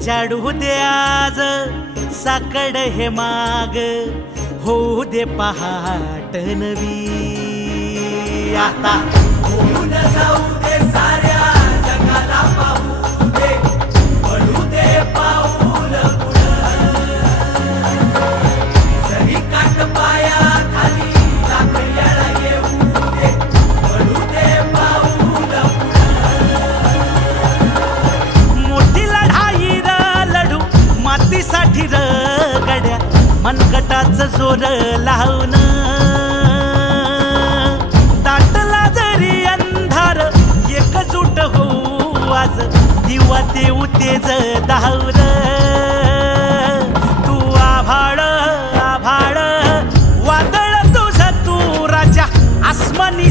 उजाडू दे आज साकड हे माग, होऊ दे पहाट नवी. आता होऊन जाऊ दे साऱ्या जगाला पाहू दे, पडू दे पाऊल पुढं. जरी काट पाया खाली लाख येळा येऊ दे, पडू दे पाऊल पुढं. मोठी लढाई र लढू मातीसाठी र गड्या, मनगटाच जोर लावून. दाटला जरी अंधार एकजूट होऊ आज, दिवा देऊ तेज दावर. तू आभाळ आभाळ वादळ तुझ तू राजा, आसमानी